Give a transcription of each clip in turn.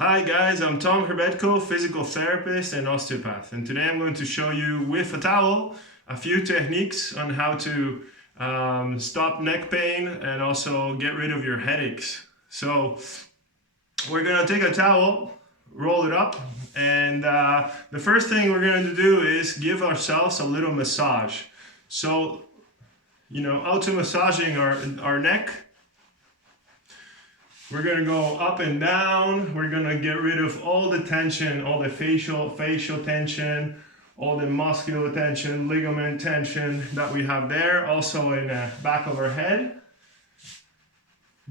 Hi guys, I'm Tom Herbetko, physical therapist and osteopath, and today I'm going to show you with a towel a few techniques on how to stop neck pain and also get rid of your headaches. So we're going to take a towel, roll it up, and the first thing we're going to do is give ourselves a little massage. So, auto-massaging our neck. We're gonna go up and down. We're gonna get rid of all the tension, all the facial tension, all the muscular tension, ligament tension that we have there. Also in the back of our head.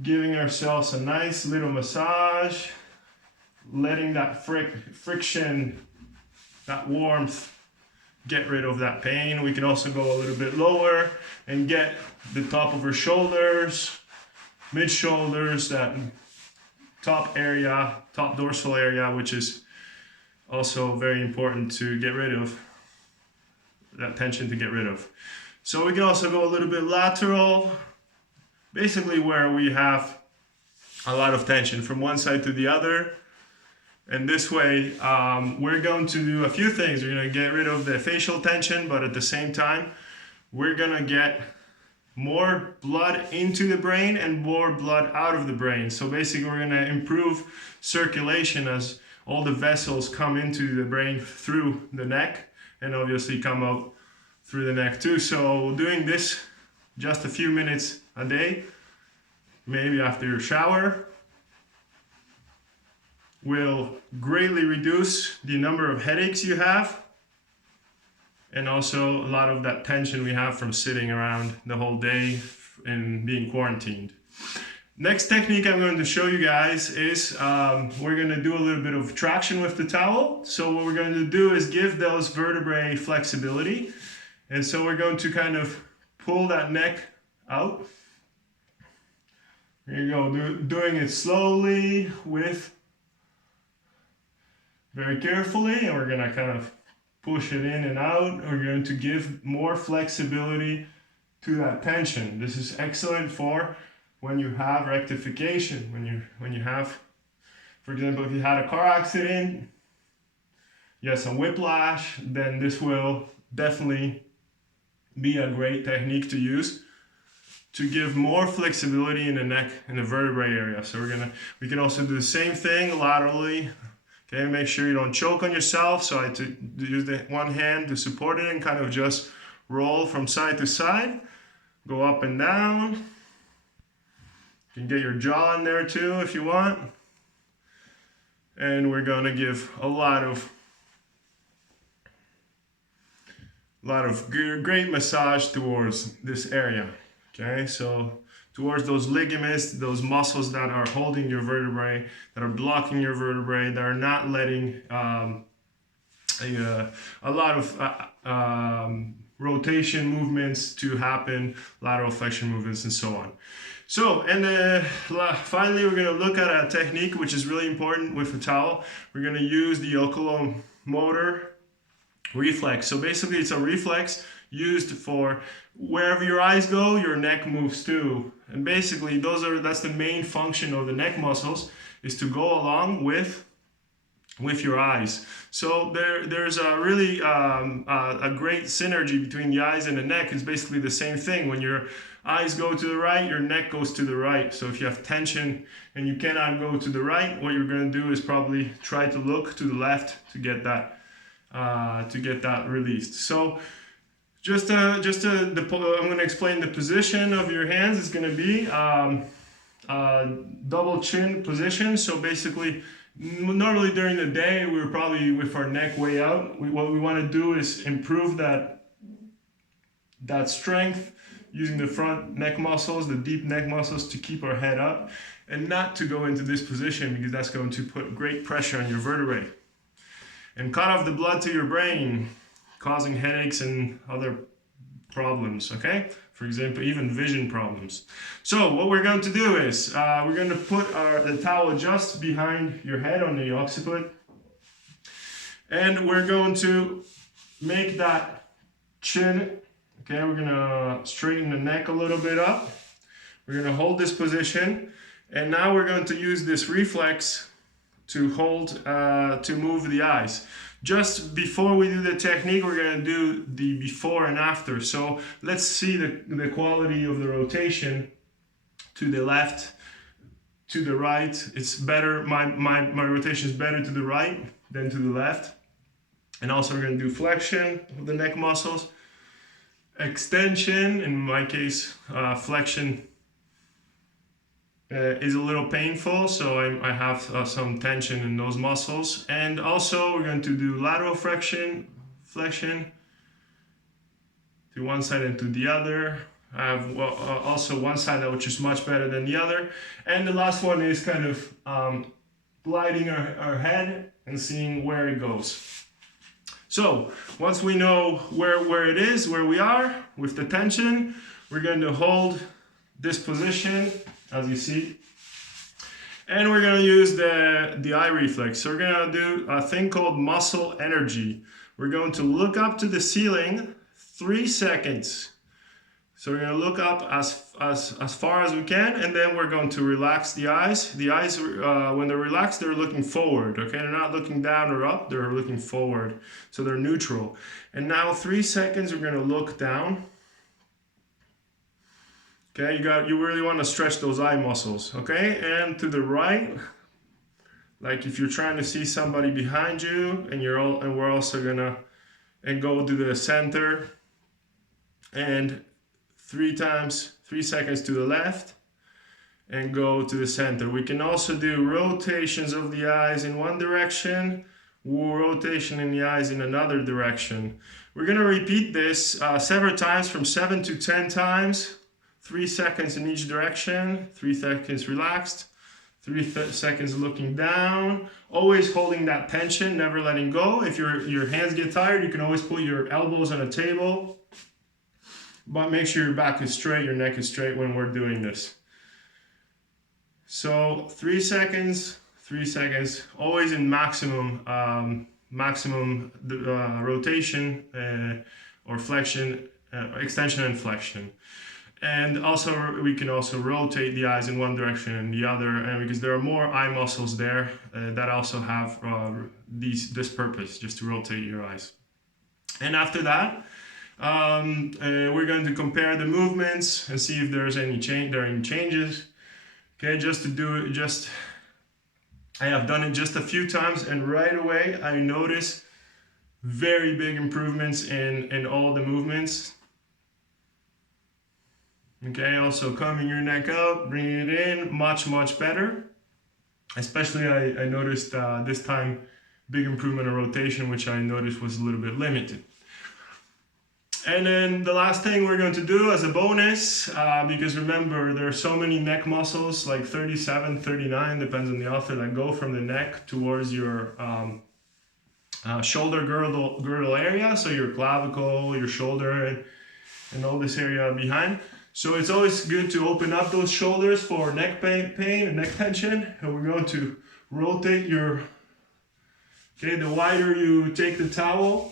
Giving ourselves a nice little massage, letting that friction, that warmth, get rid of that pain. We can also go a little bit lower and get the top of our shoulders, mid shoulders, that top area, top dorsal area, which is also very important to get rid of, that tension to get rid of. So we can also go a little bit lateral, basically where we have a lot of tension from one side to the other. And this way, we're going to do a few things. We're going to get rid of the facial tension, but at the same time, we're going to get more blood into the brain and more blood out of the brain. So basically we're going to improve circulation as all the vessels come into the brain through the neck and obviously come out through the neck too. So doing this just a few minutes a day, maybe after your shower, will greatly reduce the number of headaches you have, and also a lot of that tension we have from sitting around the whole day and being quarantined. Next technique I'm going to show you guys is we're going to do a little bit of traction with the towel. So what we're going to do is give those vertebrae flexibility. And so we're going to kind of pull that neck out. Here you go, doing it slowly, very carefully, and we're going to kind of push it in and out. We're going to give more flexibility to that tension. This is excellent for when you have rectification, when you have, for example, if you had a car accident, you have some whiplash, then this will definitely be a great technique to use to give more flexibility in the neck and the vertebrae area. So we can also do the same thing laterally. Okay, make sure you don't choke on yourself. So I use the one hand to support it and kind of just roll from side to side. Go up and down. You can get your jaw in there too if you want. And we're going to give a lot of great massage towards this area. Okay, so towards those ligaments, those muscles that are holding your vertebrae, that are blocking your vertebrae, that are not letting a lot of rotation movements to happen, lateral flexion movements, and so on. So, and finally, we're going to look at a technique which is really important with a towel. We're going to use the oculomotor reflex. So basically, it's a reflex used for wherever your eyes go, your neck moves too. And basically, that's the main function of the neck muscles, is to go along with your eyes. So there's a really a great synergy between the eyes and the neck. It's basically the same thing. When your eyes go to the right, your neck goes to the right. So if you have tension and you cannot go to the right, what you're going to do is probably try to look to the left to get that released. So I'm going to explain the position of your hands. It's going to be double chin position. So basically, normally during the day, we're probably with our neck way out. What we want to do is improve that strength using the front neck muscles, the deep neck muscles, to keep our head up and not to go into this position, because that's going to put great pressure on your vertebrae and cut off the blood to your brain, causing headaches and other problems, okay? For example, even vision problems. So what we're going to do is we're going to put the towel just behind your head on the occiput, and we're going to make that chin, okay? We're going to straighten the neck a little bit up. We're going to hold this position, and now we're going to use this reflex to hold, to move the eyes. Just before we do the technique, we're gonna do the before and after. So let's see the quality of the rotation to the left, to the right. It's better, my rotation is better to the right than to the left. And also we're gonna do flexion of the neck muscles, extension, in my case, flexion is a little painful, so I have some tension in those muscles. And also we're going to do lateral flexion to one side and to the other. I have also one side which is much better than the other. And the last one is kind of gliding our head and seeing where it goes. So once we know where it is, where we are with the tension, we're going to hold this position, as you see, and we're going to use the eye reflex. So we're going to do a thing called muscle energy. We're going to look up to the ceiling 3 seconds. So we're going to look up as far as we can, and then we're going to relax the eyes. The eyes, when they're relaxed, they're looking forward, okay? They're not looking down or up, they're looking forward. So they're neutral. And now 3 seconds, we're going to look down. Okay, you really want to stretch those eye muscles, okay? And to the right, like if you're trying to see somebody behind you, and we're also gonna go to the center, and 3 seconds to the left, and go to the center. We can also do rotations of the eyes in one direction, rotation in the eyes in another direction. We're gonna repeat this several times, from 7 to 10 times. 3 seconds in each direction, 3 seconds relaxed, 3 seconds looking down, always holding that tension, never letting go. If your hands get tired, you can always put your elbows on a table, but make sure your back is straight, your neck is straight when we're doing this. So 3 seconds, always in maximum rotation or flexion, extension and flexion. And also we can also rotate the eyes in one direction and the other, and because there are more eye muscles there that also have this purpose, just to rotate your eyes. And after that, we're going to compare the movements and see if there's any changes. Okay, just to do it, I have done it just a few times, and right away I notice very big improvements in all the movements. Okay, also coming your neck up, bringing it in, much better. Especially I noticed this time big improvement in rotation, which I noticed was a little bit limited. And then the last thing we're going to do as a bonus, because remember there are so many neck muscles, like 37, 39, depends on the author, that go from the neck towards your shoulder girdle area, so your clavicle, your shoulder, and all this area behind. So it's always good to open up those shoulders for neck pain and neck tension. And we're going to rotate the wider you take the towel,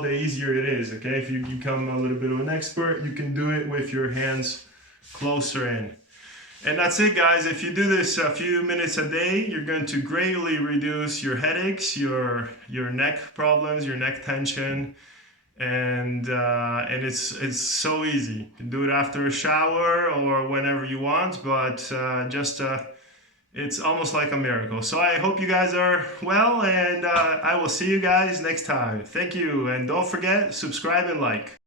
the easier it is, okay? If you become a little bit of an expert, you can do it with your hands closer in. And that's it, guys. If you do this a few minutes a day, you're going to greatly reduce your headaches, your neck problems, your neck tension, and it's so easy. You can do it after a shower or whenever you want, but it's almost like a miracle. So I hope you guys are well, and I will see you guys next time. Thank you, and don't forget, subscribe and like.